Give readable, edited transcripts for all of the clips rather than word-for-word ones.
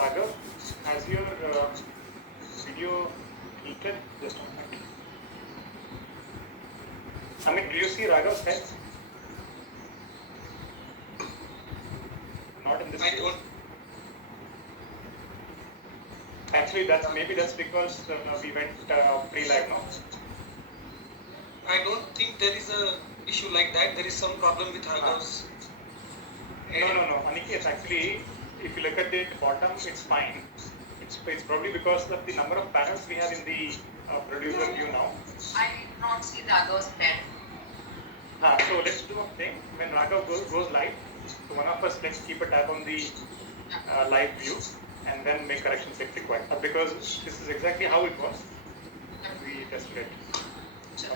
Raghav, has your video tilted? Just a moment. Amit, do you see Raghav's head? Not in this I view. don't. Actually, that's because we went pre-live now. I don't think there is a issue like that. There is some problem with Raghav's. No. Aniket, actually, if you look at the bottom, it's fine. It's probably because of the number of panels we have in the producer view now. I did not see Raghav's head. So let's do a thing. When Raghav goes live, so one of us let's keep a tab on the live view and then make corrections if required. Because this is exactly how it was. We tested it.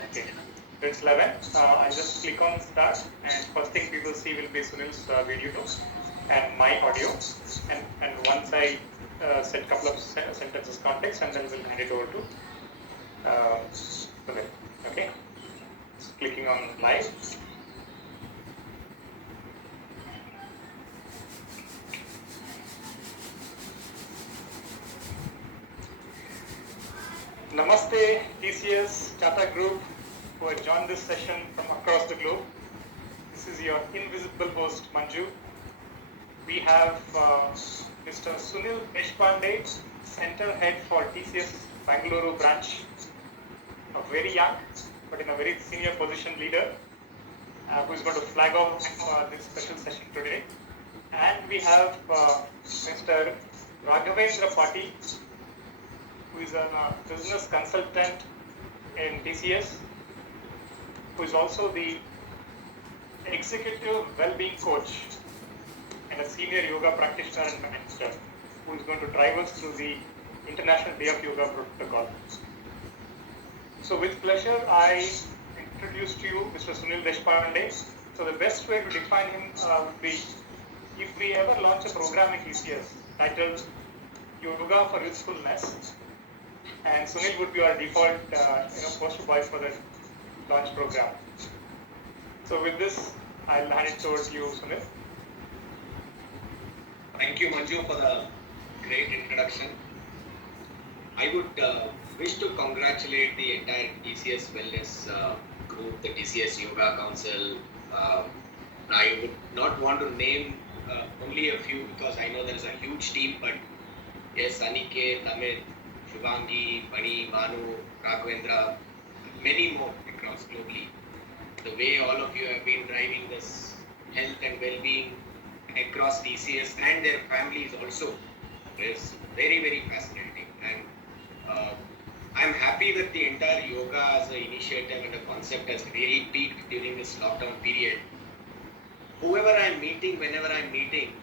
Okay. So it's 11. I just click on start, and first thing people see will be Sunil's video and my audio. And once I set a couple of sentences context, and then we'll hand it over to Sunil. Okay. Clicking on live. Namaste, TCS, Tata Group, who have joined this session from across the globe. This is your invisible host, Manju. We have Mr. Sunil Deshpande, Center Head for TCS Bangalore branch, a very young but in a very senior position leader who is going to flag off this special session today. And we have Mr. Raghavendra Patil, who is a business consultant in TCS, who is also the executive well-being coach and a senior yoga practitioner and mentor, who is going to drive us through the International Day of Yoga protocol. So with pleasure, I introduce to you Mr. Sunil Deshpande. So the best way to define him would be, if we ever launch a program in TCS titled Yoga for Usefulness, and Sunil would be our default poster boy for the launch program. So with this, I'll hand it over to you, Sunil. Thank you, Manju, for the great introduction. I would wish to congratulate the entire TCS Wellness group, the TCS Yoga Council. I would not want to name only a few because I know there is a huge team, but yes, Aniket, Amit, Shubhangi, Pani, Manu, Raghavendra, many more across globally. The way all of you have been driving this health and well-being across TCS and their families also is very, very fascinating. And I'm happy that the entire yoga as an initiative and a concept has really peaked during this lockdown period. Whoever I'm meeting, whenever I'm meeting,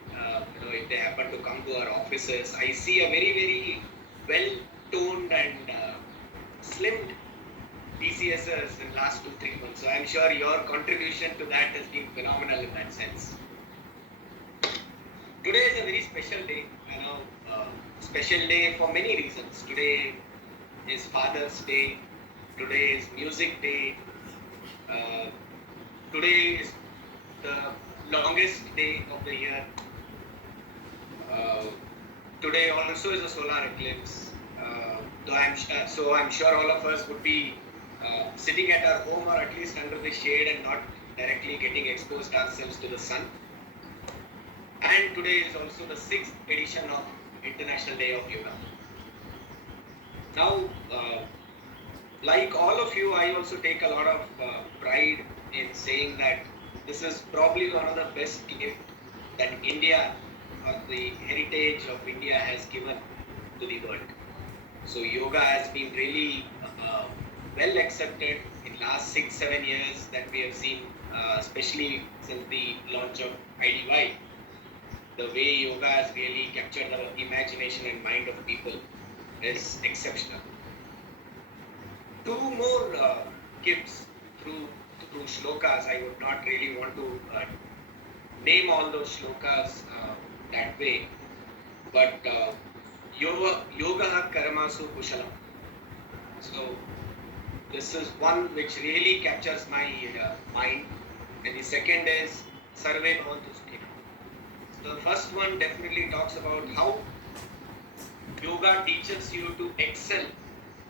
if they happen to come to our offices, I see a very, very well-toned and slimmed TCSers in the last 2-3 months. So I'm sure your contribution to that has been phenomenal in that sense. Today is a very special day, special day for many reasons. Today is Father's Day, today is Music Day, today is the longest day of the year. Today also is a solar eclipse. So I'm sure all of us would be sitting at our home or at least under the shade and not directly getting exposed ourselves to the sun. And today is also the 6th edition of International Day of Yoga. Now, like all of you, I also take a lot of pride in saying that this is probably one of the best gifts that India or the heritage of India has given to the world. So yoga has been really well accepted in last 6-7 years that we have seen, especially since the launch of IDY. The way yoga has really captured the imagination and mind of people is exceptional. 2 more gifts through shlokas. I would not really want to name all those shlokas that way, but yoga karmasu kushalam. So this is one which really captures my mind, and the second is sarve bhavantu sukhina. The first one definitely talks about how Yoga teaches you to excel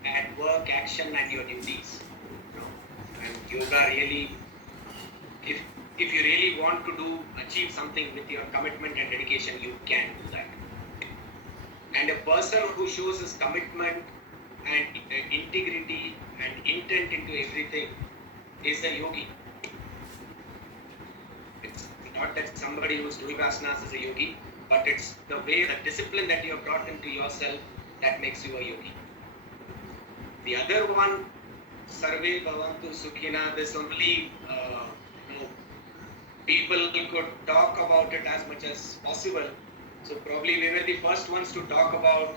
at work, action, and your duties. You know, and yoga really, if you really want to achieve something with your commitment and dedication, you can do that. And a person who shows his commitment and integrity and intent into everything is a yogi. It's not that somebody who's doing asanas is a yogi, but it's the way, the discipline that you have brought into yourself that makes you a yogi. The other one, Sarve Bhavantu Sukhina, this only people could talk about it as much as possible. So probably we were the first ones to talk about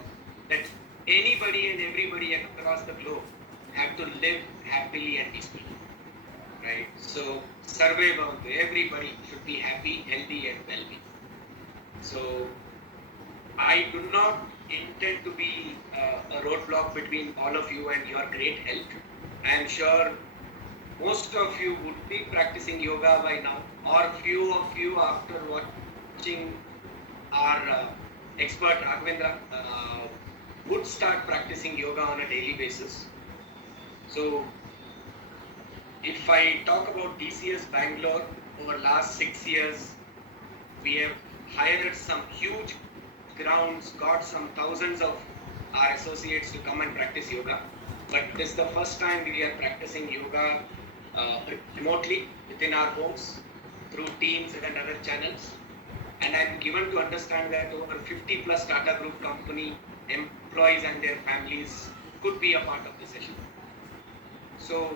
that anybody and everybody across the globe have to live happily and peacefully. Right? So Sarve Bhavantu, everybody should be happy, healthy and well-being. So I do not intend to be a roadblock between all of you and your great health. I am sure most of you would be practicing yoga by now, or few of you after watching our expert Raghavendra would start practicing yoga on a daily basis. So if I talk about TCS Bangalore, over last 6 years, we have hired some huge grounds, got some thousands of our associates to come and practice yoga. But this is the first time we are practicing yoga remotely within our homes through Teams and other channels. And I'm given to understand that over 50 plus Tata Group company employees and their families could be a part of the session. So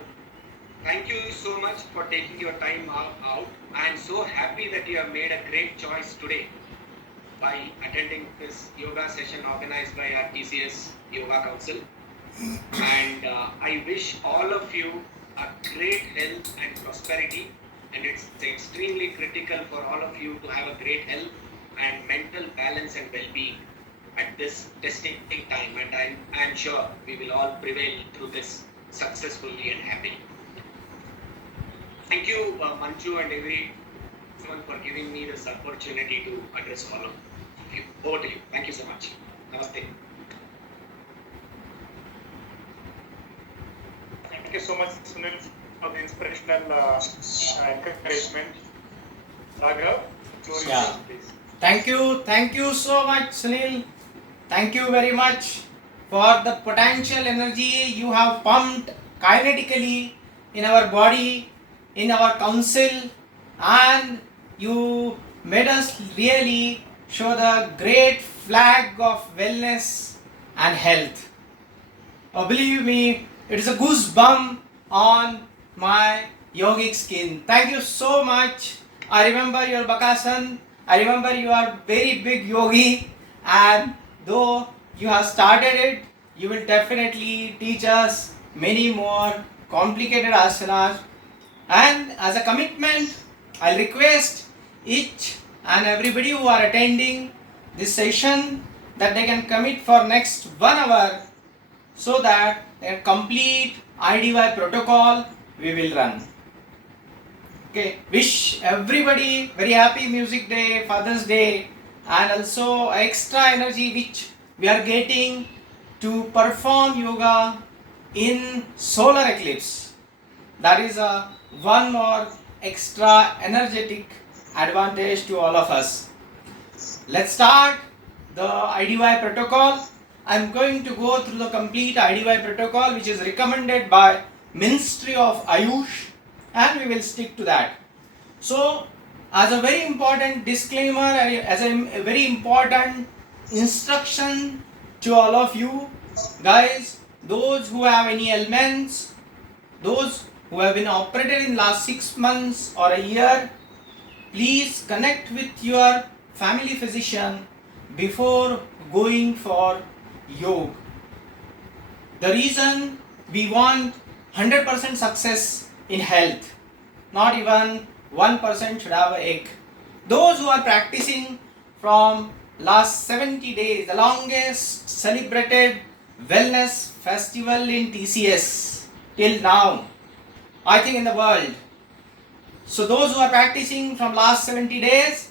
thank you so much for taking your time out. I am so happy that you have made a great choice today by attending this yoga session organized by our TCS Yoga Council. And I wish all of you a great health and prosperity. And it's extremely critical for all of you to have a great health and mental balance and well-being at this testing time. And I'm sure we will all prevail through this successfully and happily. Thank you, Manju and everyone for giving me this opportunity to address all of you. Over to you. Thank you so much. Namaste. Thank you so much, Sunil, for the inspirational encouragement. Raghav, floor is yours, please. Thank you so much, Sunil. Thank you very much for the potential energy you have pumped kinetically in our body, in our council, and you made us really show the great flag of wellness and health. Believe me, it is a goosebump on my yogic skin. Thank you so much. I remember your Bakasan. I remember you are very big yogi, and though you have started it, you will definitely teach us many more complicated asanas. And as a commitment, I'll request each and everybody who are attending this session that they can commit for next 1 hour so that a complete IDY protocol we will run. Okay, wish everybody very happy Music Day, Father's Day, and also extra energy which we are getting to perform yoga in solar eclipse. That is a one more extra energetic advantage to all of us. Let's start the IDY protocol. I'm going to go through the complete IDY protocol which is recommended by Ministry of Ayush, and we will stick to that. So as a very important disclaimer, as a very important instruction to all of you guys, those who have any ailments, those who have been operated in last 6 months or a year, please connect with your family physician before going for yoga. The reason we want 100% success in health, not even 1% should have an egg. Those who are practicing from last 70 days, the longest celebrated wellness festival in TCS till now, I think in the world. So those who are practicing from last 70 days,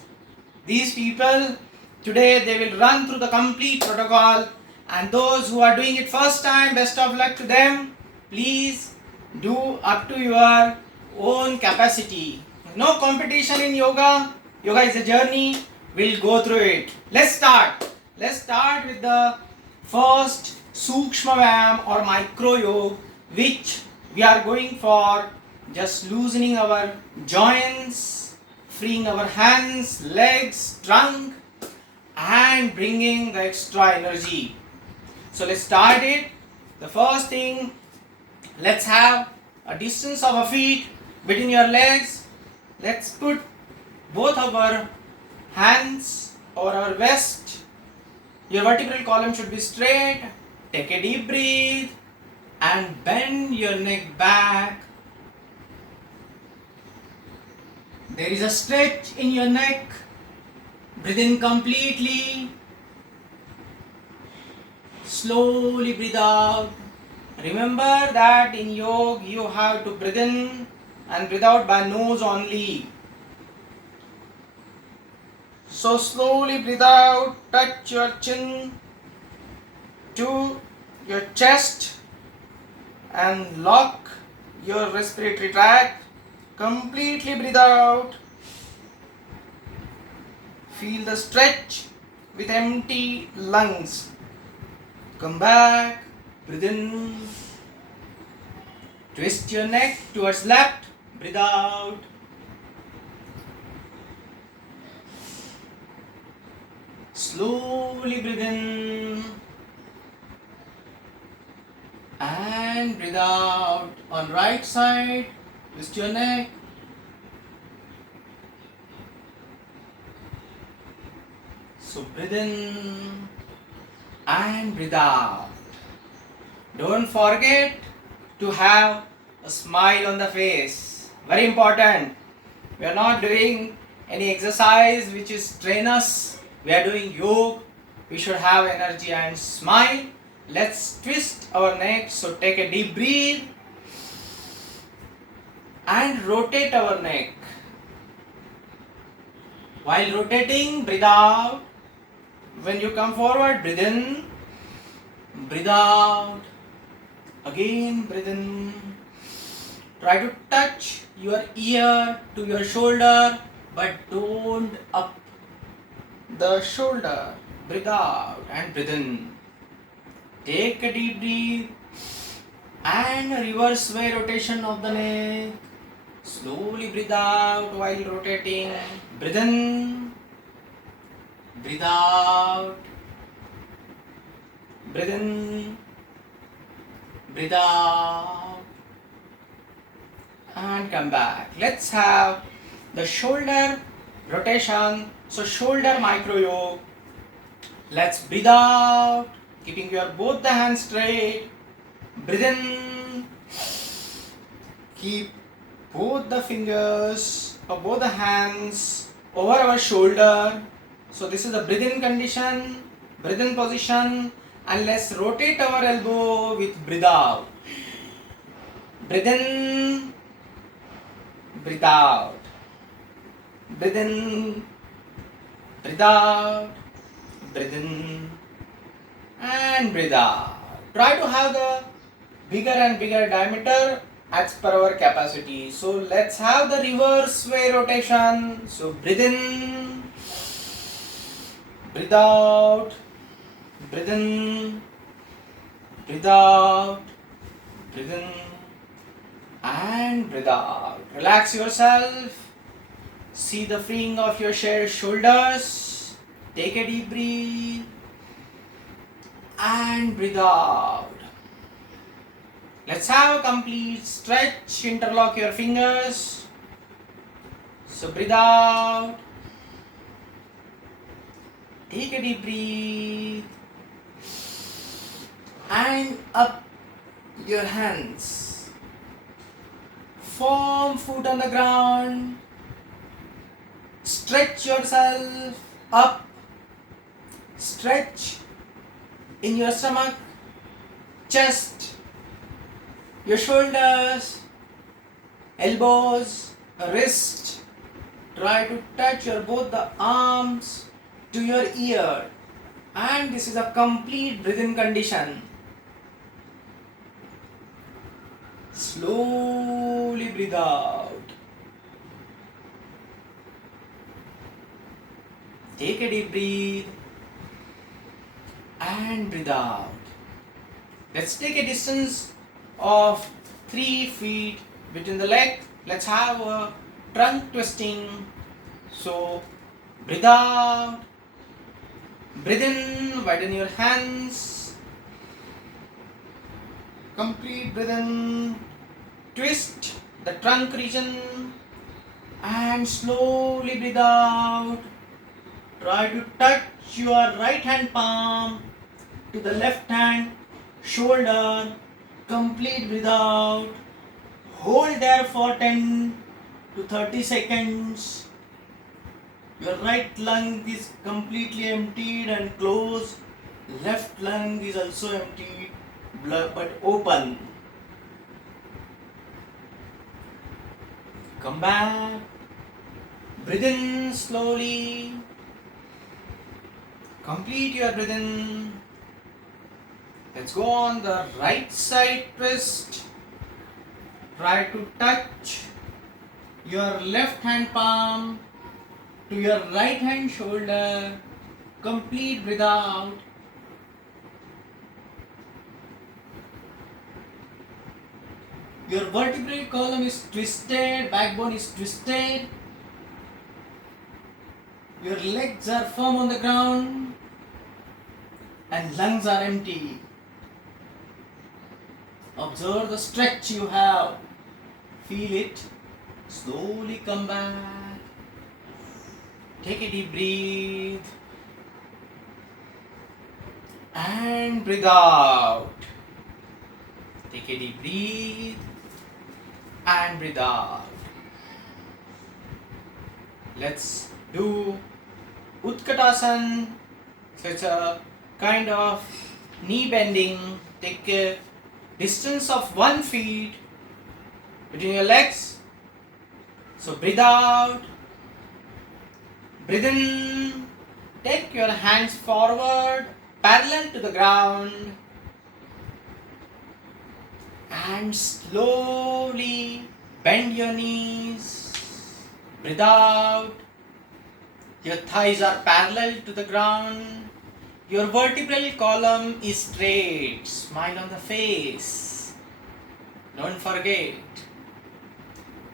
these people today they will run through the complete protocol And those who are doing it first time, best of luck to them. Please do up to your own capacity. No competition in yoga. Yoga is a journey. We'll go through it. Let's start. Let's start with the first Sukshma Vyayam or micro yoga, which we are going for just loosening our joints, freeing our hands, legs, trunk, and bringing the extra energy. So let's start it. The first thing, let's have a distance of a feet between your legs. Let's put both of our hands over our waist. Your vertebral column should be straight. Take a deep breath and bend your neck back. There is a stretch in your neck. Breathe in completely. Slowly breathe out. Remember that in yoga you have to breathe in and breathe out by nose only. So slowly breathe out, touch your chin to your chest and lock your respiratory tract. Completely breathe out. Feel the stretch with empty lungs. Come back, breathe in. Twist your neck towards left, breathe out. Slowly breathe in and breathe out. On right side, twist your neck. So breathe in and breathe out. Don't forget to have a smile on the face. Very important. We are not doing any exercise which is strenuous. We are doing yoga. We should have energy and smile. Let's twist our neck. So take a deep breath and rotate our neck. While rotating, breathe out. When you come forward, breathe in, breathe out. Again, breathe in. Try to touch your ear to your shoulder, but don't up the shoulder. Breathe out and breathe in. Take a deep breath and a reverse way rotation of the neck. Slowly breathe out while rotating. Breathe in. Breathe out. Breathe in. Breathe out. And come back. Let's have the shoulder rotation. So shoulder micro yoga. Let's breathe out. Keeping your both the hands straight. Breathe in. Keep both the fingers or both the hands over our shoulder. So this is the breathe in condition, breathe in position, and let's rotate our elbow with breathe out. Breathe in, breathe out. Breathe in, breathe out, breathe in, and breathe out. Try to have the bigger and bigger diameter as per our capacity. So let's have the reverse way rotation. So breathe in, breathe out, breathe in, breathe out, breathe in, and breathe out. Relax yourself. See the freeing of your shoulders. Take a deep breath and breathe out. Let's have a complete stretch. Interlock your fingers. So breathe out. Take a deep breath and up your hands. Firm foot on the ground. Stretch yourself up. Stretch in your stomach, chest, your shoulders, elbows, wrist. Try to touch your both the arms to your ear And this is a complete breathing condition. Slowly breathe out. Take a deep breath and breathe out. Let's take a distance of 3 feet between the leg. Let's have a trunk twisting. So breathe out. Breathe in, widen your hands. Complete breathe in. Twist the trunk region and slowly breathe out. Try to touch your right hand palm to the left hand shoulder. Complete breathe out. Hold there for 10 to 30 seconds. Your right lung is completely emptied and closed. Left lung is also emptied but open. Come back. Breathe in slowly. Complete your breath in. Let's go on the right side twist. Try to touch your left hand palm to your right hand shoulder. Complete breathe out. Your vertebral column is twisted, backbone is twisted. Your legs are firm on the ground and lungs are empty. Observe the stretch you have. Feel it. Slowly come back. Take a deep breath. And breathe out. Take a deep breath. And breathe out. Let's do Utkatasana. So it's a kind of knee bending. Take a distance of 1 feet between your legs. So breathe out. Breathe in. Take your hands forward, parallel to the ground. And slowly bend your knees. Breathe out. Your thighs are parallel to the ground. Your vertebral column is straight. Smile on the face. Don't forget.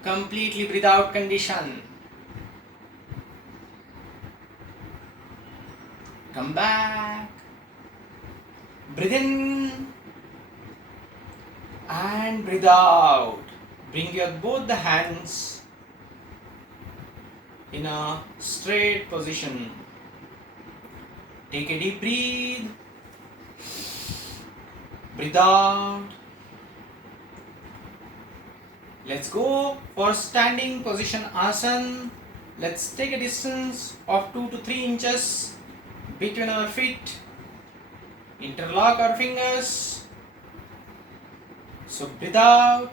Completely breathe out condition. Come back. Breathe in. And breathe out. Bring your both the hands in a straight position. Take a deep breath. Breathe out. Let's go for standing position asana. Let's take a distance of 2 to 3 inches between our feet. Interlock our fingers. So breathe out.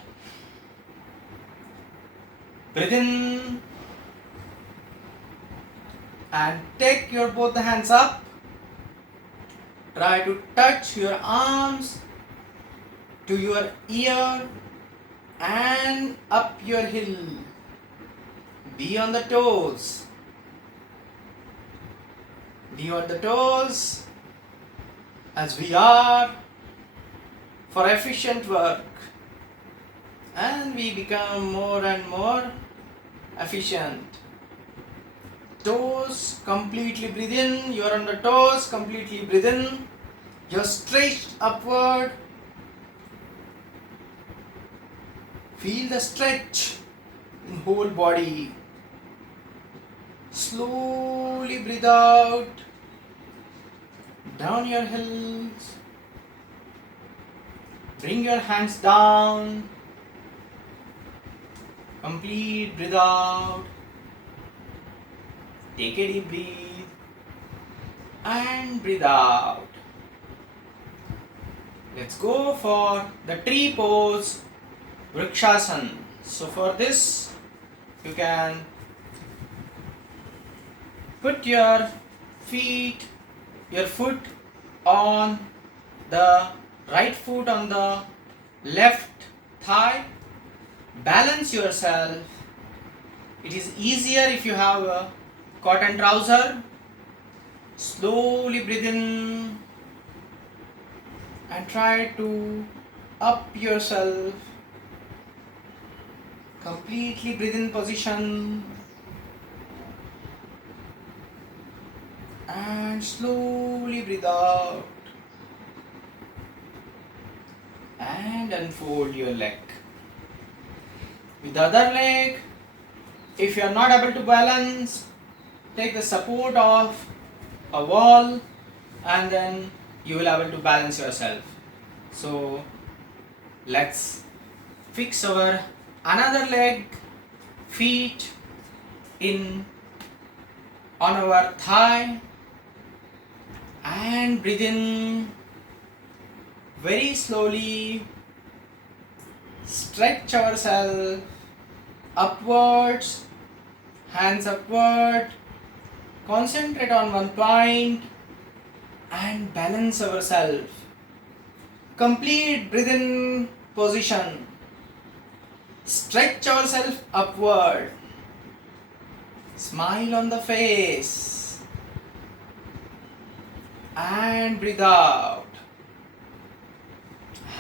Breathe in. And take your both the hands up. Try to touch your arms to your ear and up your heel. Be on the toes. Be on the toes as we are for efficient work. And we become more and more efficient. Toes, completely breathe in. You're on the toes, completely breathe in. You're stretched upward. Feel the stretch in whole body. Slowly breathe out. Down your heels. Bring your hands down. Complete breathe out. Take a deep breath and breathe out. Let's go for the tree pose, Vrikshasana. So for this, you can put your feet your foot on the right foot on the left thigh. Balance yourself. It is easier if you have a cotton trouser. Slowly breathe in and try to up yourself. Completely breathe in position and slowly breathe out and unfold your leg. With the other leg, if you are not able to balance, take the support of a wall and then you will be able to balance yourself. So let's fix our another leg, feet in on our thigh and breathe in very slowly. Stretch ourselves upwards, hands upward. Concentrate on one point and balance ourselves. Complete breathe in position. Stretch ourselves upward. Smile on the face. And breathe out.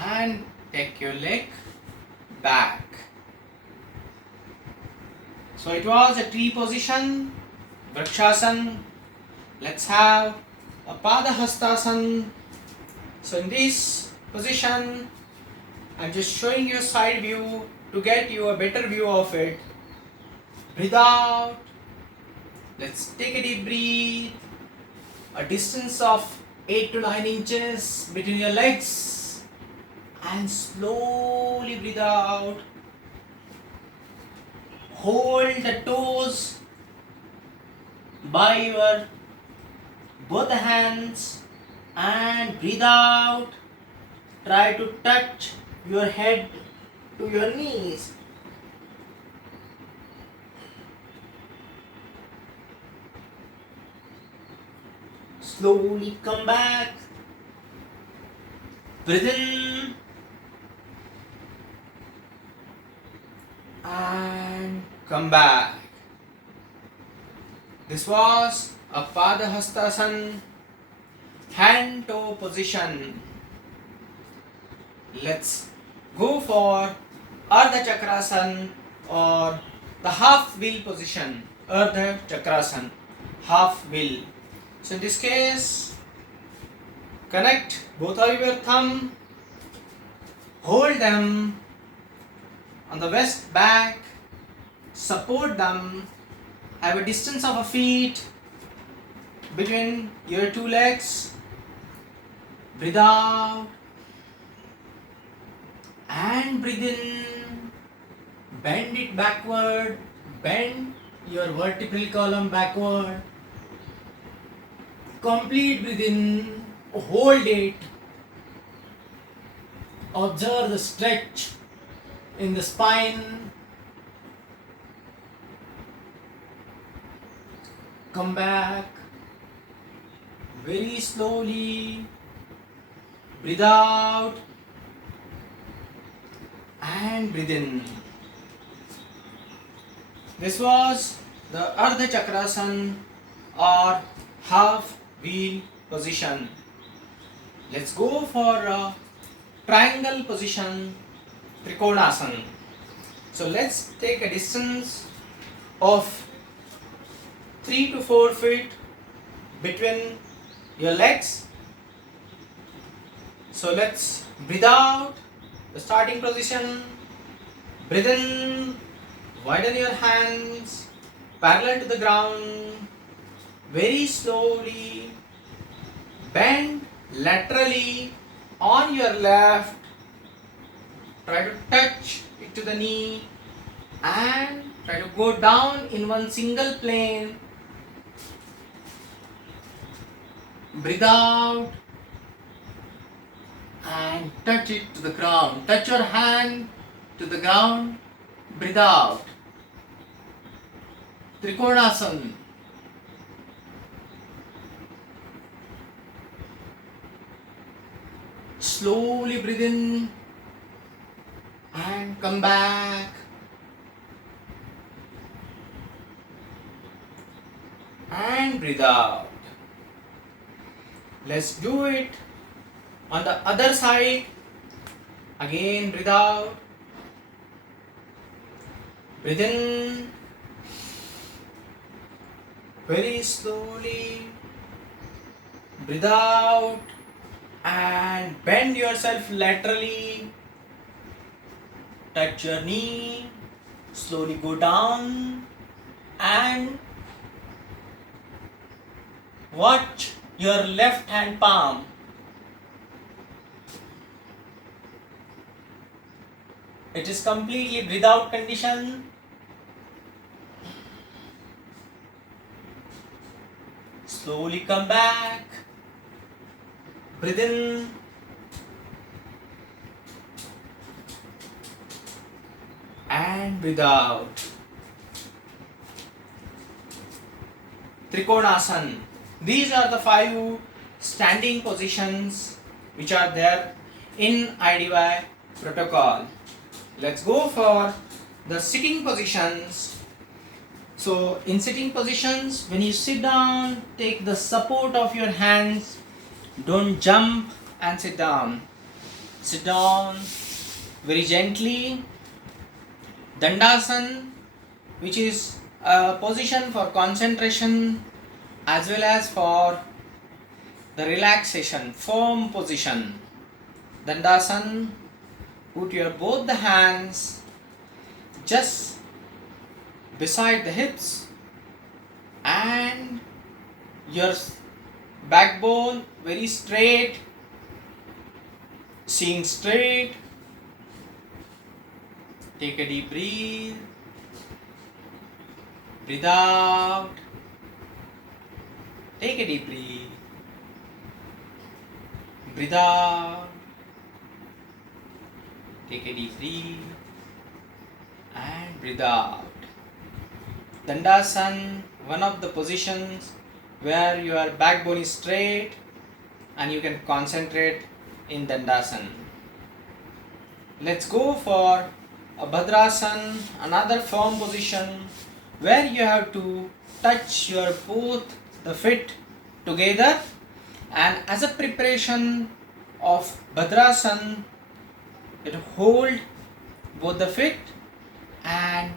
And take your leg back. So it was a tree position, Vrikshasana. Let's have a Padahastasana. So in this position, I'm just showing you a side view to get you a better view of it. Breathe out. Let's take a deep breath. A distance of 8 to 9 inches between your legs. And slowly breathe out. Hold the toes by your both hands and breathe out. Try to touch your head to your knees. Slowly come back. Breathe in and come back. This was a Padahastasana, hand toe position. Let's go for Ardha Chakrasana or the half wheel position. Ardha Chakrasana, half wheel. So in this case, connect both of your thumb, hold them on the waist back, support them, have a distance of a feet between your two legs. Breathe out and breathe in. Bend it backward, bend your vertebral column backward. Complete breathe in, hold it. Observe the stretch in the spine. Come back very slowly. Breathe out and breathe in. This was the Ardha Chakrasana or half wheel position. Let's go for a triangle position, Trikonasana. So let's take a distance of 3 to 4 feet between your legs. So let's breathe out, the starting position. Breathe in, widen your hands parallel to the ground. Very slowly bend laterally on your left. Try to touch it to the knee and try to go down in one single plane. Breathe out and touch it to the ground. Touch your hand to the ground. Breathe out. Trikonasana. slowly breathe in and come back. And breathe out. Let's do it on the other side. Again, breathe out. Breathe in very slowly. Breathe out and bend yourself laterally. Touch your knee. Slowly go down and watch your left hand palm. It is completely breathe out condition. Slowly come back. Breathe in. And breathe out. Trikonasana. These are the 5 standing positions which are there in IDY protocol. Let's go for the sitting positions. So in sitting positions, when you sit down, take the support of your hands. Don't jump and sit down. Sit down very gently. Dandasana, which is a position for concentration as well as for the relaxation, firm position. Dandasana, put your both the hands just beside the hips and your backbone very straight, seeing straight. Take a deep breath. Breathe out. Take a deep breath. Breathe out. Take a deep breath. And breathe out. Dandasana, one of the positions where your backbone is straight and you can concentrate in Dandasana. Let's go for a Bhadrasana, another firm position where you have to touch your both the feet together, and as a preparation of Bhadrasana, it hold both the feet and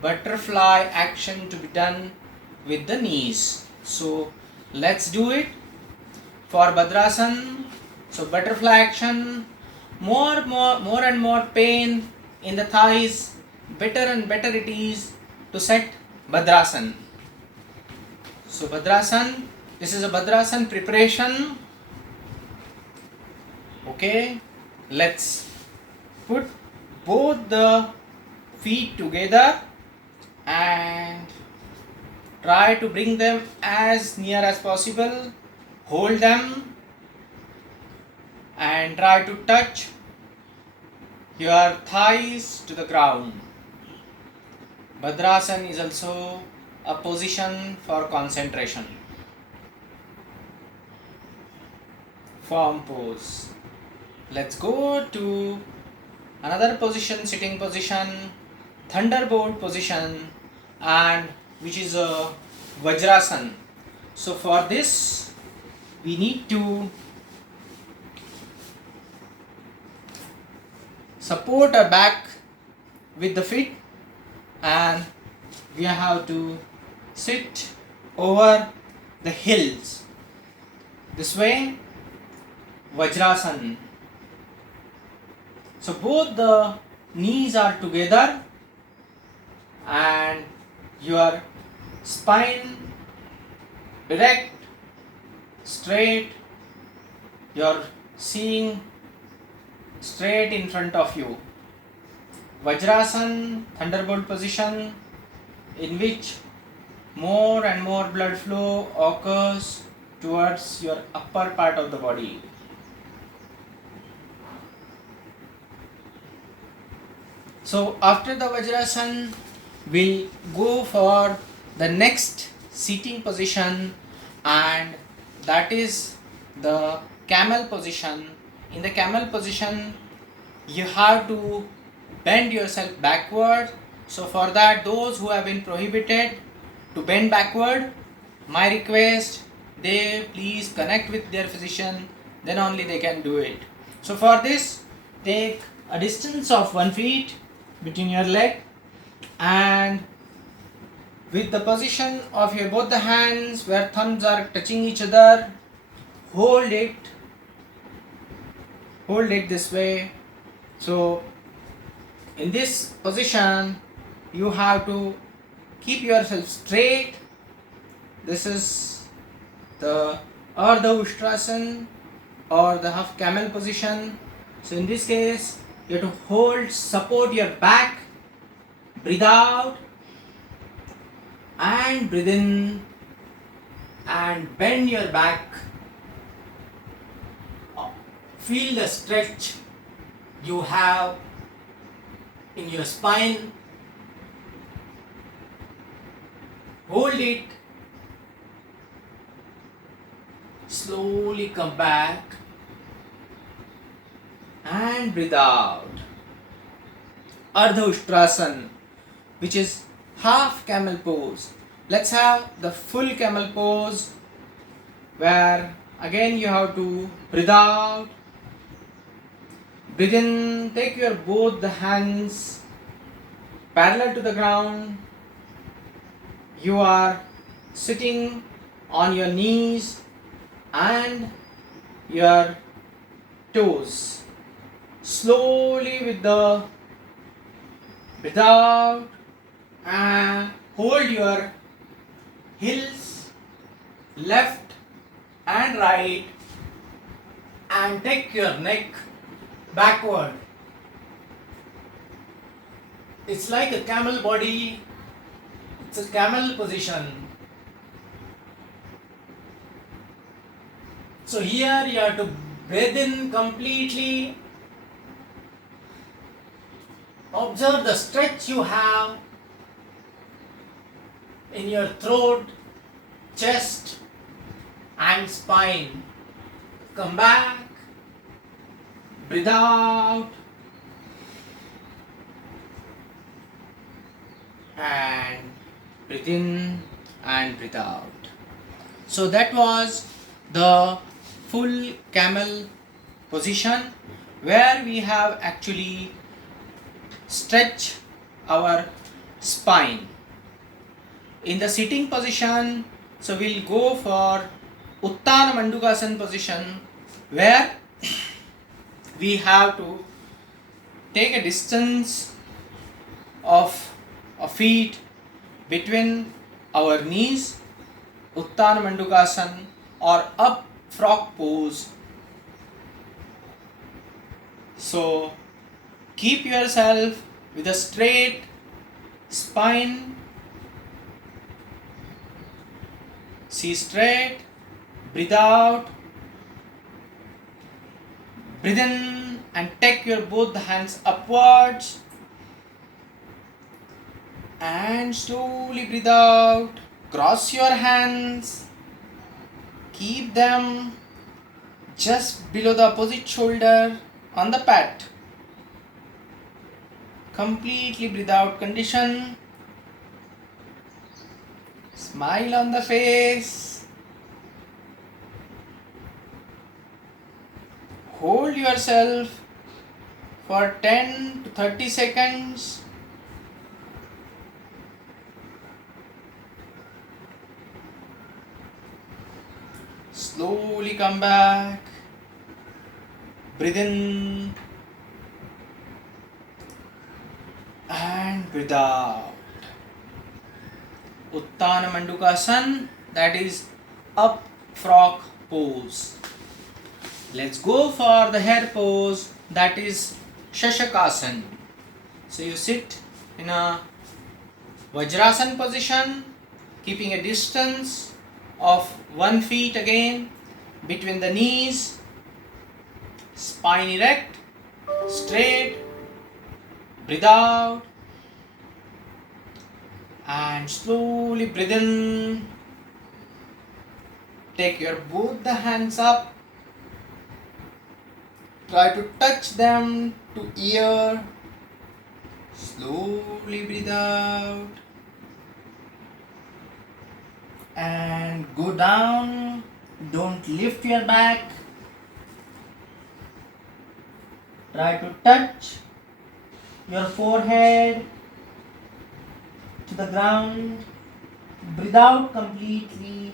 butterfly action to be done with the knees. So let's do it for Bhadrasana. So butterfly action, more and more pain in the thighs, better and better it is to set Bhadrasana. So Bhadrasana, this is a Bhadrasana preparation. Okay, let's put both the feet together and try to bring them as near as possible. Hold them and try to touch your thighs to the ground. Bhadrasana is also a position for concentration. Firm pose. Let's go to another position, sitting position, thunderbolt position, and which is a Vajrasana. So for this we need to support our back with the feet and we have to sit over the heels. This way, Vajrasana. So both the knees are together and your spine erect, straight, you're seeing straight in front of you. Vajrasana, thunderbolt position, in which more and more blood flow occurs towards your upper part of the body. So after the Vajrasana, we'll go for the next seating position, and that is the camel position, in the camel position, you have to bend yourself backward. So for that, those who have been prohibited to bend backward, my request, they please connect with their physician, then only they can do it. So for this, take a distance of 1 feet between your leg, and with the position of your both the hands where thumbs are touching each other, hold it this way. So in this position, you have to keep yourself straight. This is the Ardha Ustrasana or the half camel position. So in this case, you have to support your back, breathe out and breathe in, and bend your back. Feel the stretch you have in your spine. Hold it. Slowly come back and breathe out. Ardha Ustrasana, which is half camel pose. Let's have the full camel pose, where again you have to breathe out, breathe in, take your both the hands parallel to the ground. You are sitting on your knees and your toes. Slowly with the breathe out, and hold your heels left and right, and take your neck backward. It's like a camel body. It's a camel position. So here you have to breathe in completely. Observe the stretch you have in your throat, chest and spine. Come back, breathe out, and breathe in and breathe out. So that was the full camel position, where we have actually stretched our spine. In the sitting position, so we'll go for Uttana Mandukasana position, where we have to take a distance of a feet between our knees, Uttana Mandukasana or up frog pose. So keep yourself with a straight spine. See straight, breathe out, breathe in and take your both the hands upwards, and slowly breathe out. Cross your hands, keep them just below the opposite shoulder on the pad. Completely breathe out condition. Smile on the face. Hold yourself for 10 to 30 seconds. Slowly come back. Breathe in and breathe out. Uttana Mandukasana, that is up frog pose. Let's go for the hair pose, that is Shashakasana. So you sit in a Vajrasana position, keeping a distance of 1 feet again between the knees, spine erect, straight, breathe out, and slowly breathe in. Take your both the hands up, Try to touch them to ear. Slowly breathe out. And go down. Don't lift your back. Try to touch your forehead to the ground. Breathe out completely.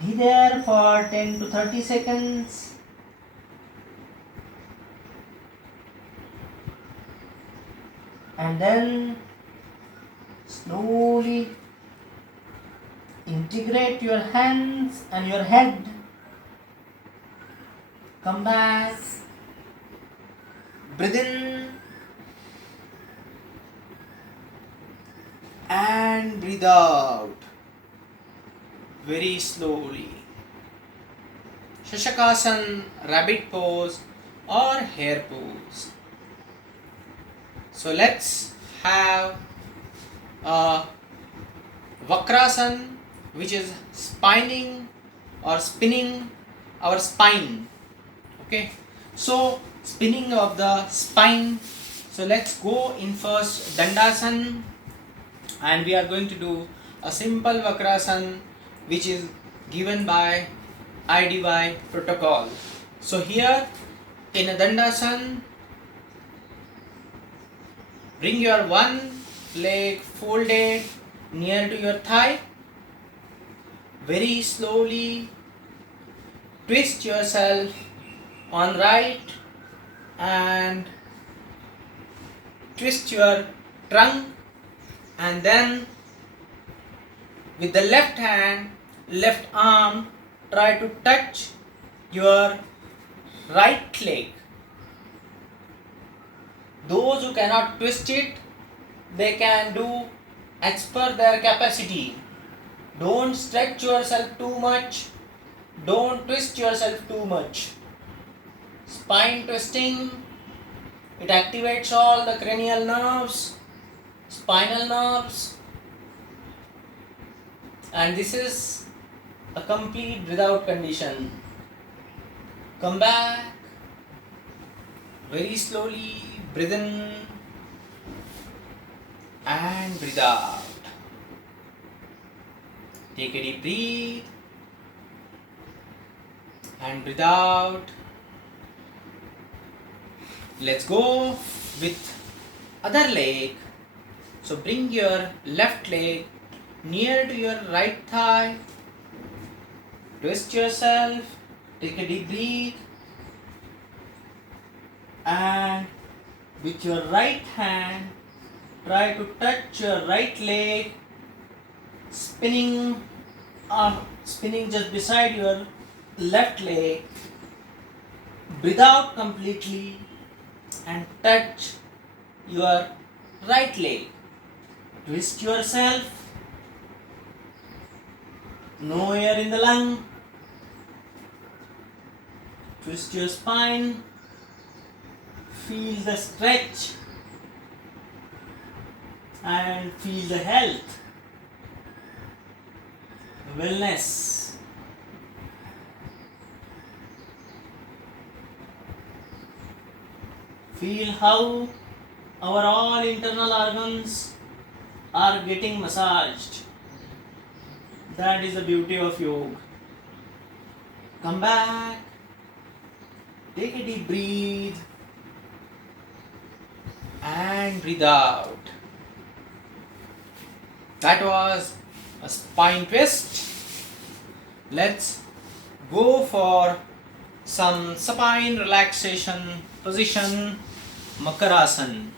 Be there for 10 to 30 seconds. And then slowly integrate your hands and your head. Come back. Breathe in and breathe out very slowly. Shashakasan, rabbit pose or hare pose. So let's have a Vakrasan, which is spinning or spinning our spine. Okay, so spinning of the spine. So let's go in first Dandasan, and we are going to do a simple Vakrasan which is given by IDY protocol. So here in a Dandasan, bring your one leg folded near to your thigh. Very slowly twist yourself on right and twist your trunk, and then with the left hand, left arm, try to touch your right leg. Those who cannot twist it, they can do as per their capacity. Don't stretch yourself too much. Don't twist yourself too much. Spine twisting, it activates all the cranial nerves, spinal nerves, and this is a complete breathe out condition. Come back. Very slowly breathe in and breathe out. Take a deep breath and breathe out. Let's go with other leg. So bring your left leg near to your right thigh. Twist yourself. Take a deep breath. And with your right hand, try to touch your right leg, spinning just beside your left leg. Breathe out completely and touch your right leg. Twist yourself. No air in the lung. Twist your spine. Feel the stretch and feel the health, wellness. Feel how our all internal organs are getting massaged. That is the beauty of yoga. Come back. Take a deep breath and breathe out. That was a spine twist. Let's go for some supine relaxation position, Makarasan.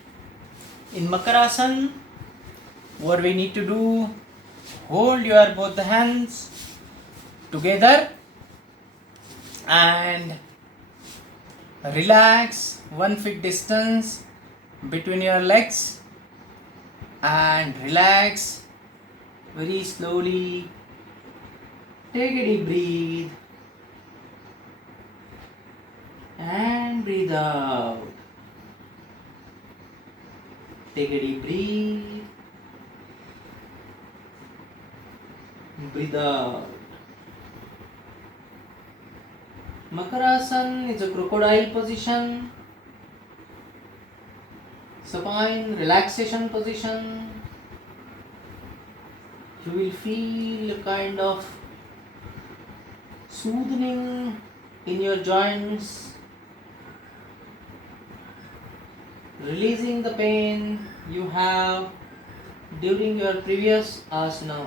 In Makarasan, what we need to do, hold your both the hands together and relax 1 feet distance between your legs and relax very slowly. Take a deep breath and breathe out. Take a deep breath, breathe out. Makarasana is a crocodile position, supine relaxation position. You will feel a kind of soothing in your joints, releasing the pain you have during your previous asanas.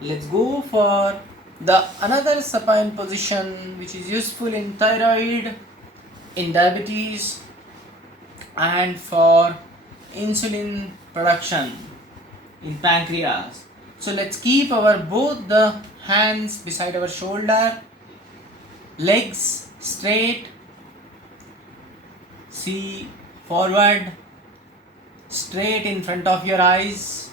Let's go for the another supine position which is useful in thyroid, in diabetes, and for insulin production in pancreas. So let's keep our both the hands beside our shoulder, legs straight, see forward, straight in front of your eyes,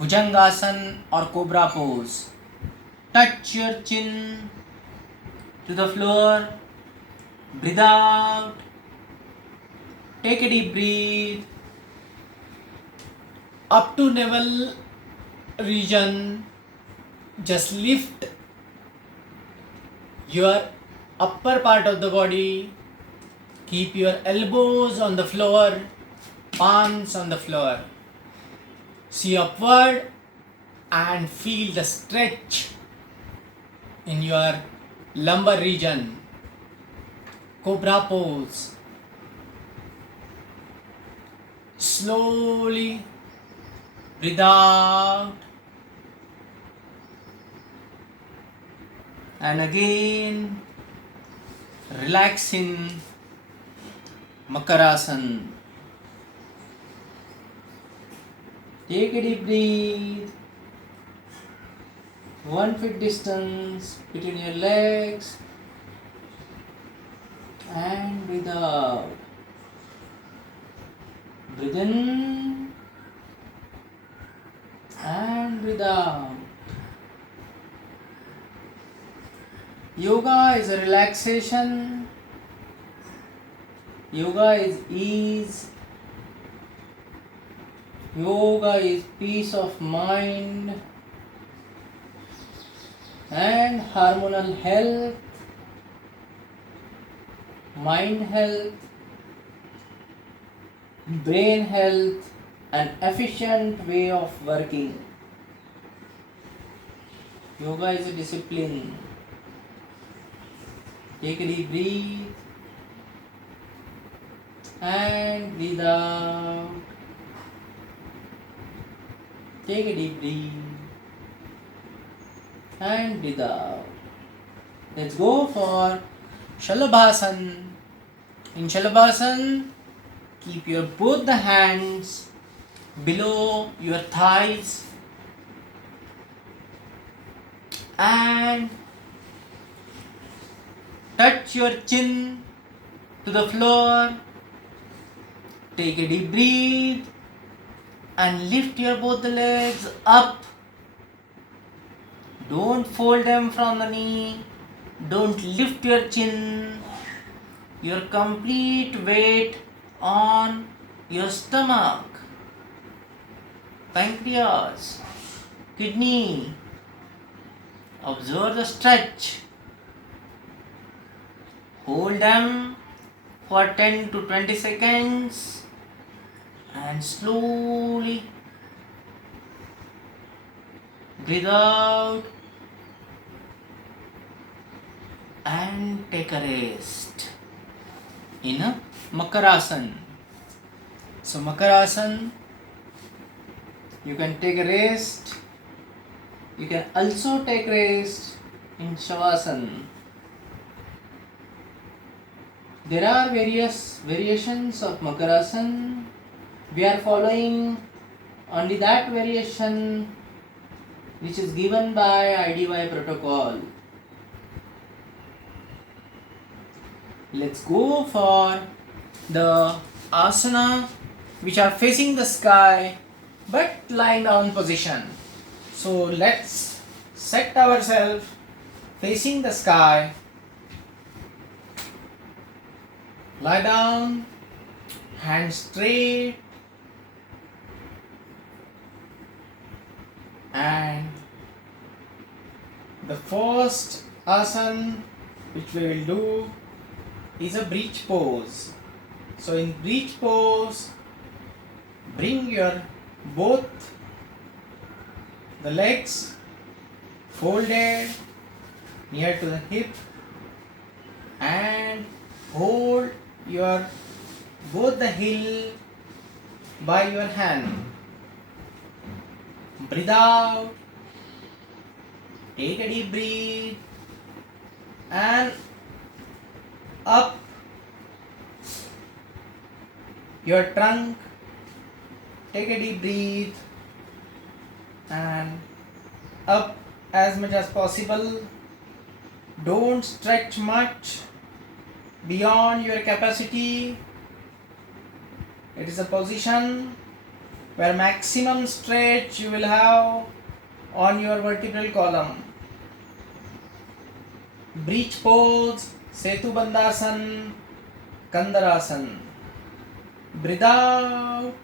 Bhujangasana or Cobra pose. Touch your chin to the floor, breathe out, take a deep breath, up to navel region, just lift your upper part of the body, keep your elbows on the floor, palms on the floor. See upward and feel the stretch in your lumbar region. Cobra pose. Slowly breathe out and again relax in Makarasana. Take a deep breath. 1 foot distance between your legs and breathe out. Breathe in and breathe out. Yoga is a relaxation. Yoga is ease. Yoga is peace of mind and hormonal health, mind health, brain health, an efficient way of working. Yoga is a discipline. Take a deep breath and breathe out. Take a deep breath and breathe out. Let's go for Shalabhasana. In Shalabhasana, keep your both the hands below your thighs and touch your chin to the floor. Take a deep breath and lift your both the legs up. Don't fold them from the knee. Don't lift your chin. Your complete weight on your stomach, pancreas, kidney. Observe the stretch. Hold them for 10 to 20 seconds and slowly breathe out and take a rest in a Makarasana. So Makarasana, you can take a rest. You can also take rest in Shavasana. There are various variations of Makarasana. We are following only that variation which is given by IDY protocol. Let's go for the asana which are facing the sky but lying down position. So let's set ourselves facing the sky. Lie down, hands straight, and The first asana which we will do is a breech pose. So in breech pose, bring your both the legs folded near to the hip and hold your both the heel by your hand. Breathe out, take a deep breath and up your trunk, take a deep breath and up as much as possible. Don't stretch much beyond your capacity. It is a position where maximum stretch you will have on your vertebral column. Breech pose, Setu Bandhasan, Kandarasan. Breathe out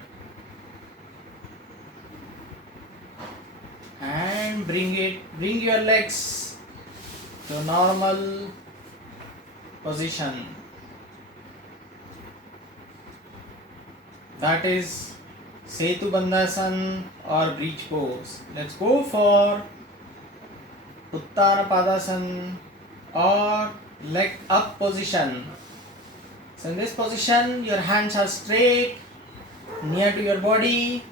and bring your legs to normal position. That is Setu Bandhasan or breech pose. Let's go for Uttana Padasana or leg up position. So in this position, your hands are straight, near to your body,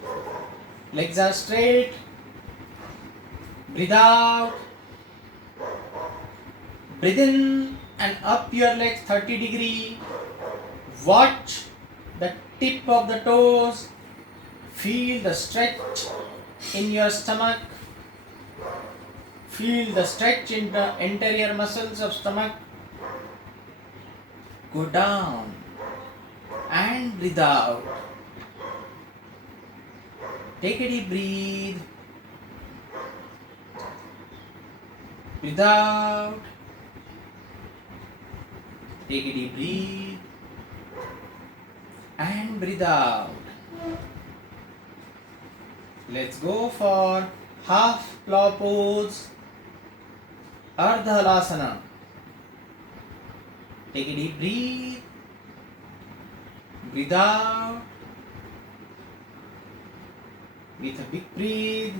legs are straight. Breathe out, breathe in and up your legs 30 degree. Watch the tip of the toes, feel the stretch in your stomach, feel the stretch in the interior muscles of stomach. Go down and breathe out. Take a deep breath. Breathe out. Take a deep breath and breathe out. Let's go for half plow pose, Ardha Halasana. Take a deep breath. Breathe out. With a big breath.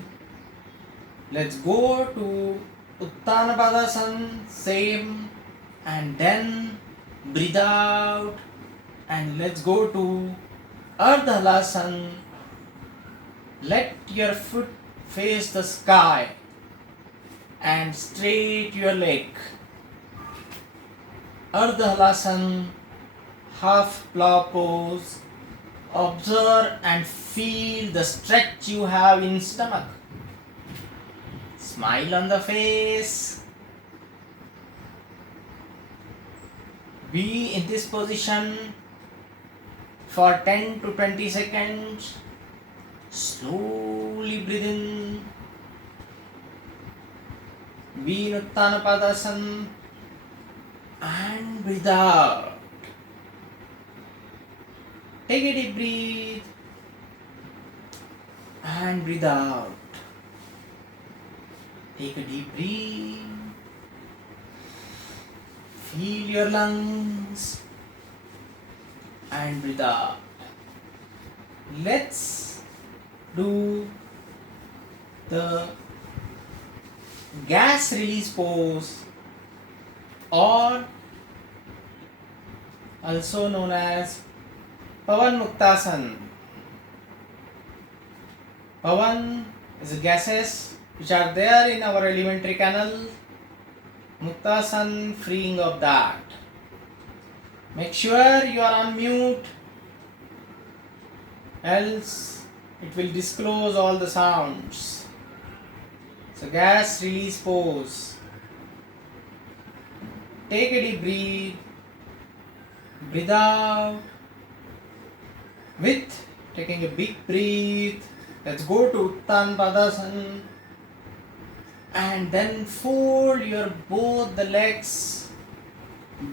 Let's go to Uttana Padasana, same, and then breathe out and let's go to Ardha Halasana. Let your foot face the sky and straight your leg. Ardha Halasana, half plow pose. Observe and feel the stretch you have in stomach. Smile on the face. Be in this position for 10 to 20 seconds. Slowly breathe in. Be in Uttana Padasana and breathe out. Take a deep breath and breathe out. Take a deep breath. Feel your lungs and breathe out. Let's do the gas release pose or also known as Pavan Muktasana. Pavan is gases which are there in our alimentary canal. Muktasana, freeing of that. Make sure you are on mute, else it will disclose all the sounds. So gas release pose. Take a deep breath. Breathe out. With taking a big breath, let's go to Uttana Padasana and then fold your both the legs,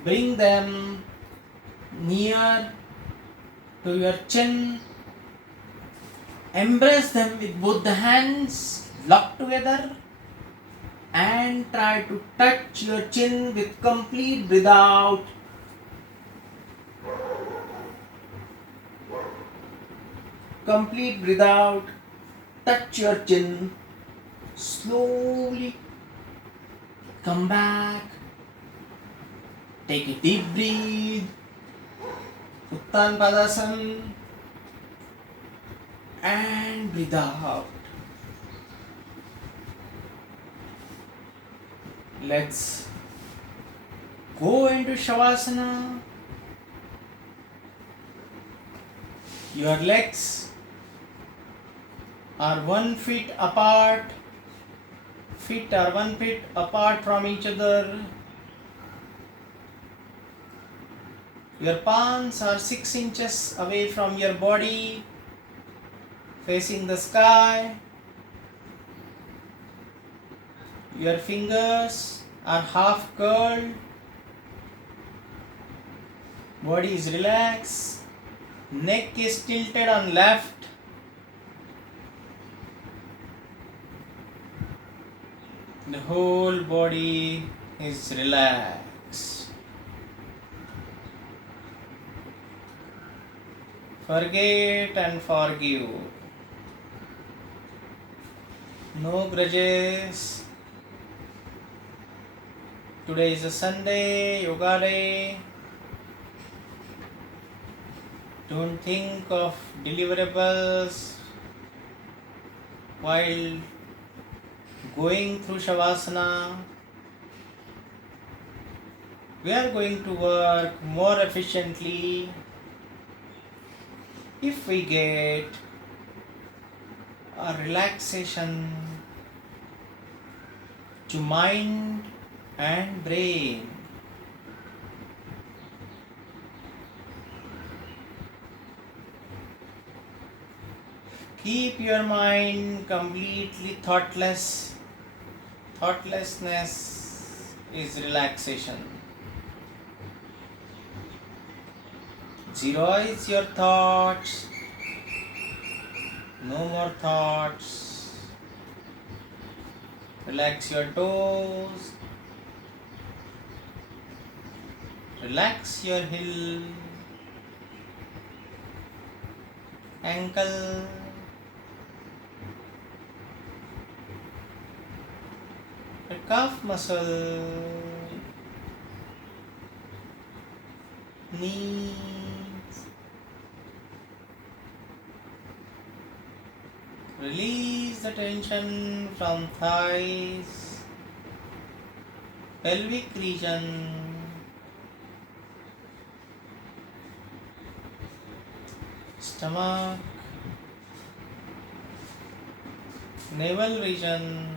bring them near to your chin, embrace them with both the hands locked together and try to touch your chin with complete breath out. Complete breath out. Touch your chin. Slowly come back. Take a deep breath. Uttan Padasana. And breathe out. Let's go into Shavasana. Your legs are 1 feet apart. Feet are 1 feet apart from each other. Your palms are 6 inches away from your body, facing the sky. Your fingers are half curled. Body is relaxed. Neck is tilted on left. The whole body is relaxed. Forget and forgive. No grudges. Today is a Sunday, yoga day. Don't think of deliverables while going through Shavasana. We are going to work more efficiently if we get a relaxation to mind and brain. Keep your mind completely thoughtless. Thoughtlessness is relaxation. Zeroize your thoughts. No more thoughts. Relax your toes. Relax your heel, ankle, the calf muscle, knees, release the tension from thighs, pelvic region, stomach, navel region,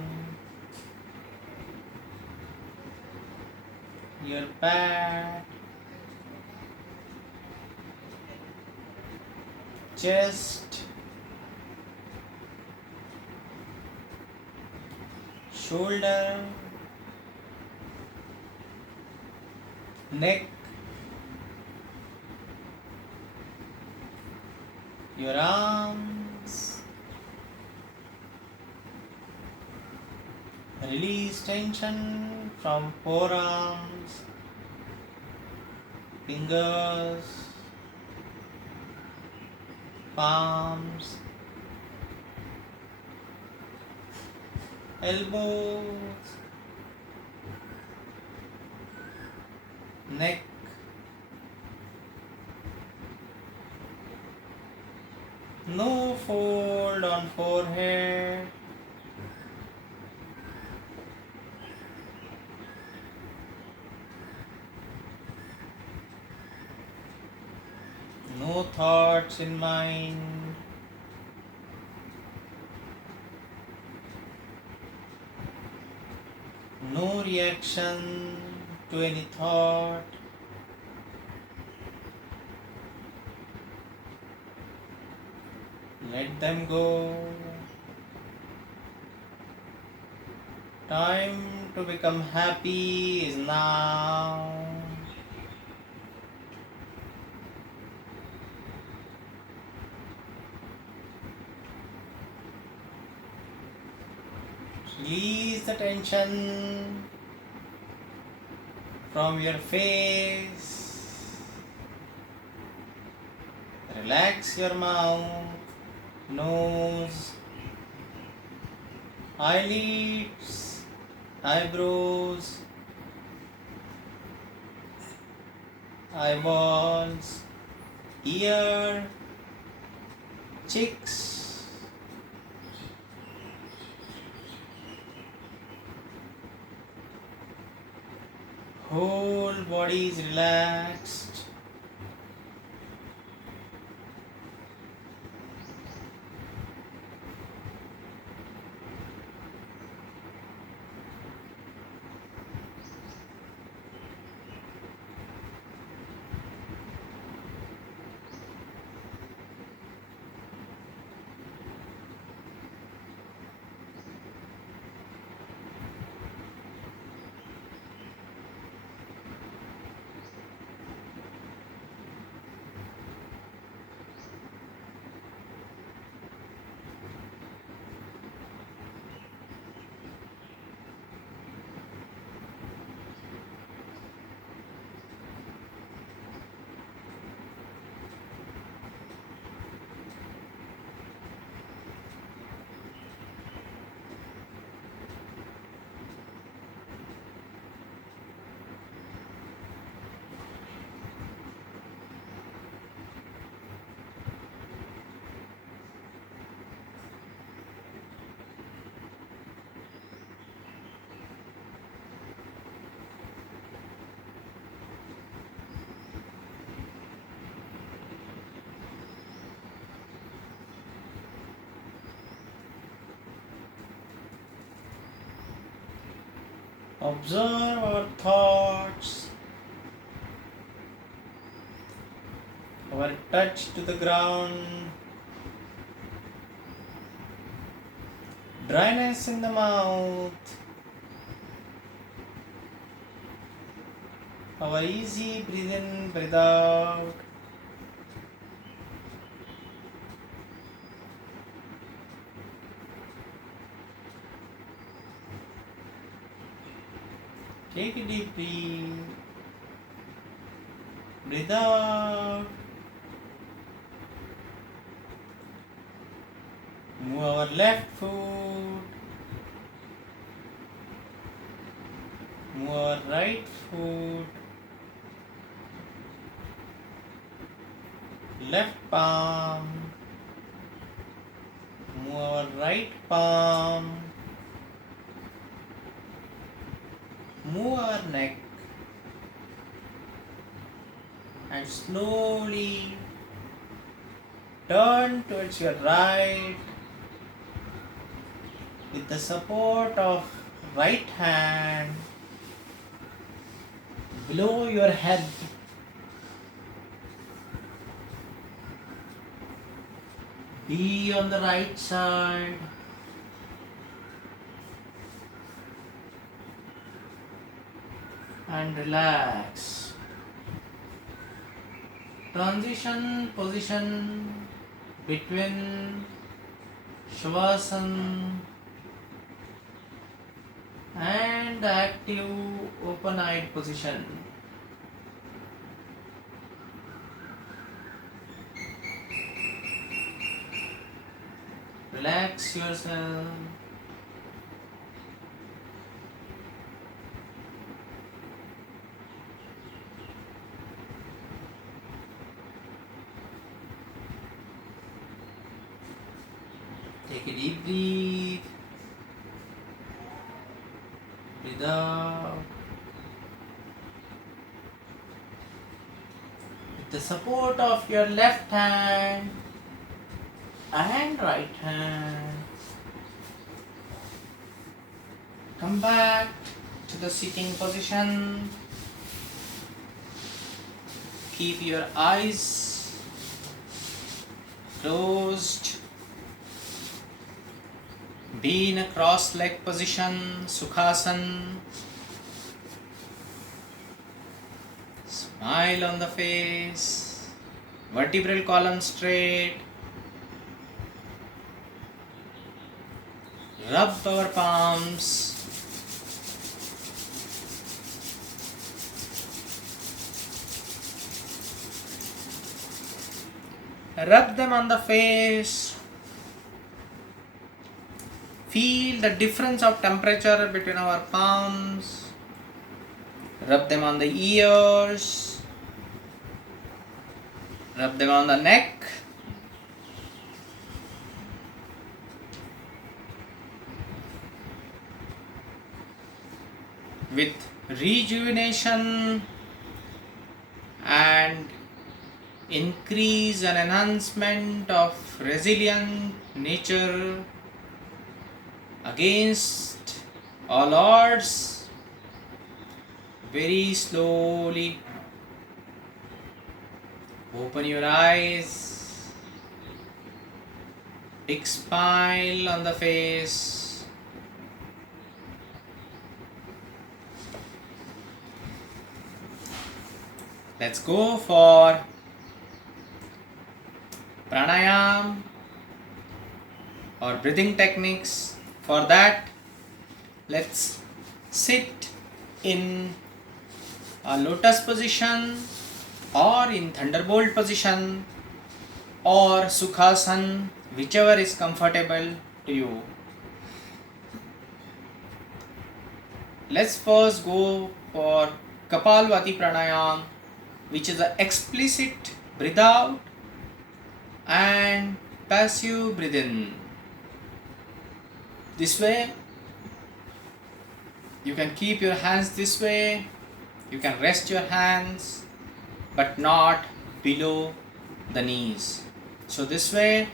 your back, chest, shoulder, neck, your arms. Release tension from forearms, fingers, palms, elbows, neck, no fold on forehead, no thoughts in mind, no reaction to any thought. Let them go. Time to become happy is now. Release the tension from your face. Relax your mouth, nose, eyelids, eyebrows, eyeballs, ear, cheeks. Whole body is relaxed. Observe our thoughts, our touch to the ground, dryness in the mouth, our easy breathe in, breathe out. Take a deep breath. Breathe out. Move our left foot. Move our right foot. Left palm. Move our right palm. Move our neck and slowly turn towards your right with the support of right hand below your head. Be on the right side. And relax. Transition position between Shavasana and active open-eyed position. Relax yourself. Take a deep breath. Breathe out. With the support of your left hand and right hand, come back to the sitting position. Keep your eyes closed. Be in a cross leg position, Sukhasana. Smile on the face. Vertebral column straight. Rub our palms. Rub them on the face. Feel the difference of temperature between our palms. Rub them on the ears. Rub them on the neck. With rejuvenation and increase and enhancement of resilient nature against all odds, very slowly open your eyes, big smile on the face. Let's go for pranayam or breathing techniques. For that, let's sit in a lotus position or in thunderbolt position or sukhasana, whichever is comfortable to you. Let's first go for Kapalbhati pranayam, which is an explicit breathe out and passive breathe in. This way, you can keep your hands this way, you can rest your hands, but not below the knees. So this way,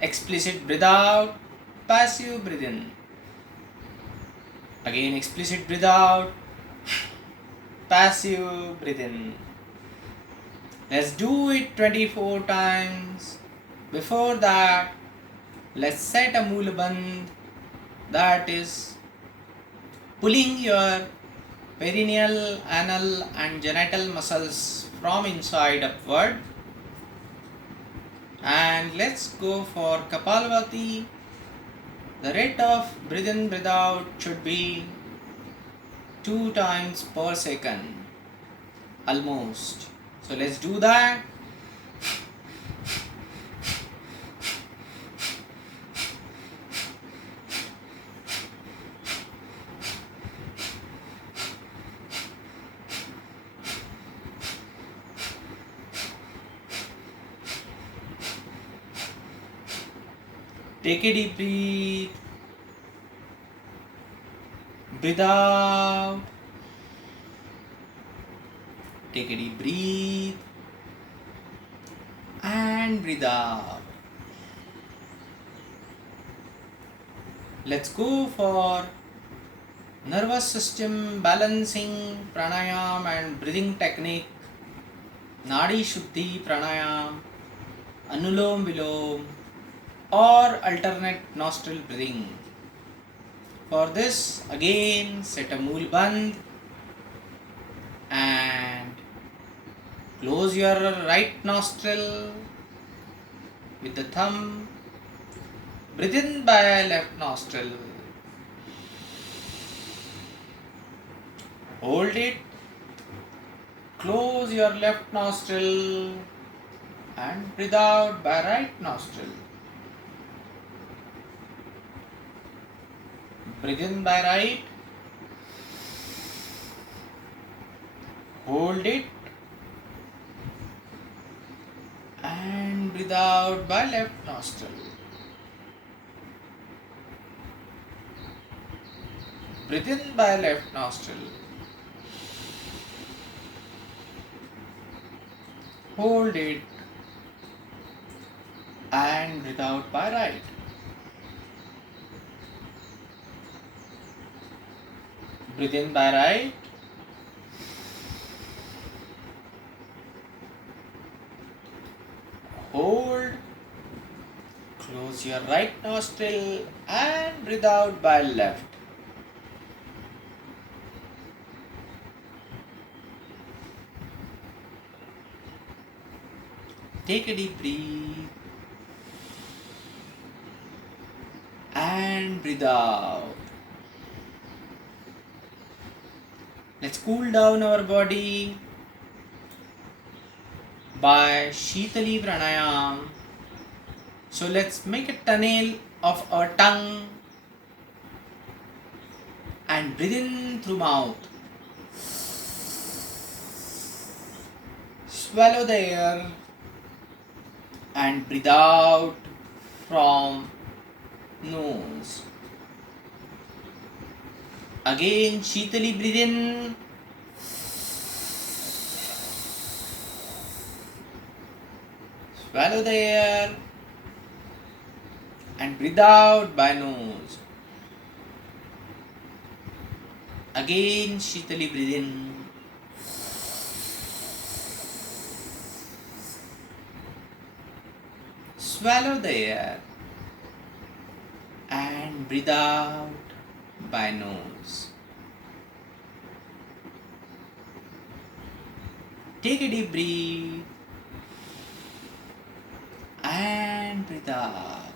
explicit breathe out, passive breathe in. Again, explicit breathe out, passive breathe in. Let's do it 24 times. Before that, let's set a Mool Bandh, that is pulling your perineal, anal and genital muscles from inside upward. And let's go for Kapalbhati. The rate of breathe in, breathe out should be 2 times per second, almost. So let's do that. Take a deep breath. Breathe out. Take a deep breath. And breathe out. Let's go for nervous system balancing pranayam and breathing technique. Nadi Shuddhi pranayam, Anulom Vilom, or alternate nostril breathing. For this, again set a Mool Bandh and close your right nostril with the thumb. Breathe in by left nostril. Hold it. Close your left nostril and breathe out by right nostril. Breathe in by right, hold it and breathe out by left nostril. Breathe in by left nostril, hold it and breathe out by right. Breathe in by right, hold, close your right nostril and breathe out by left. Take a deep breath and breathe out. Let's cool down our body by Shitali Pranayam. So let's make a tunnel of our tongue and breathe in through mouth. Swallow the air and breathe out from nose. Again, Shitali, breathe in. Swallow the air and breathe out by nose. Again, Shitali, breathe in. Swallow the air and breathe out by nose. Take a deep breath and breathe out.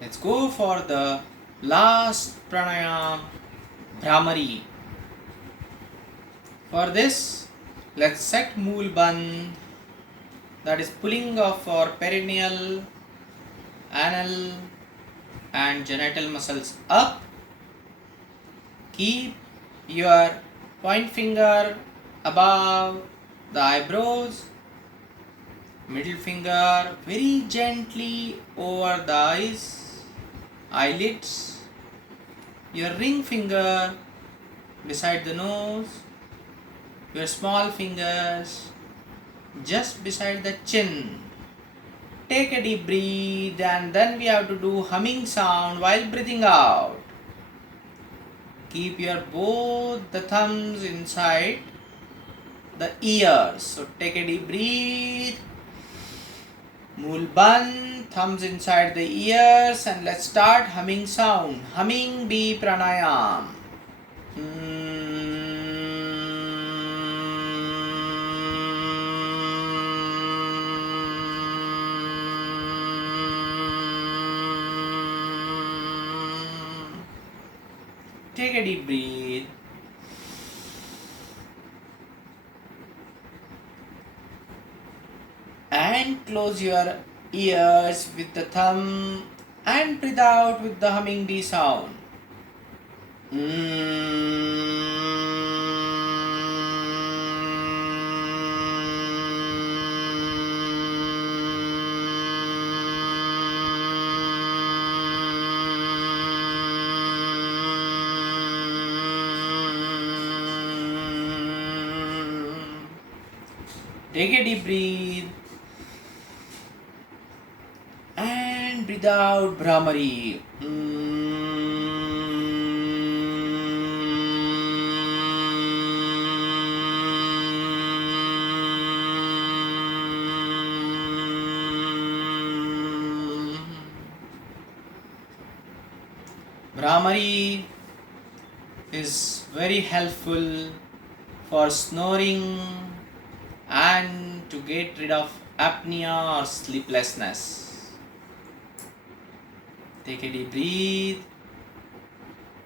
Let's go for the last pranayam, Bhramari. For this, let's set Mool Bandh, that is pulling of our perineal, anal and genital muscles up. Keep your point finger above the eyebrows, middle finger very gently over the eyes, eyelids, your ring finger beside the nose, your small fingers just beside the chin. Take a deep breath and then we have to do humming sound while breathing out. Keep your both the thumbs inside the ears. So take a deep breath. Mool Bandh, thumbs inside the ears, and let's start humming sound. Humming B pranayam. Take a deep breath. And close your ears with the thumb and breathe out with the humming bee sound. Take a deep breath and breathe out Bhramari. Bhramari is very helpful for snoring and to get rid of apnea or sleeplessness. Take a deep breath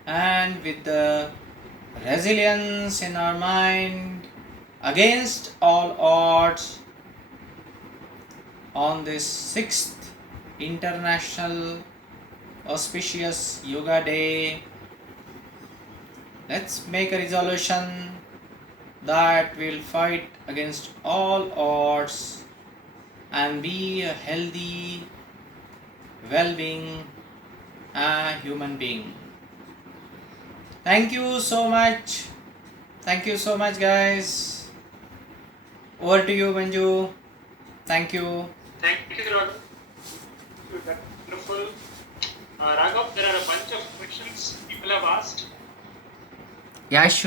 and with the resilience in our mind against all odds on this 6th International Auspicious Yoga Day, let's make a resolution that we'll fight against all odds and be a healthy, well-being human being. Thank you so much. Thank you so much, guys. Over to you, Manju. Thank you. Thank you, Raghav. That's wonderful. Raghav, there are a bunch of questions people have asked. Yeah, sure.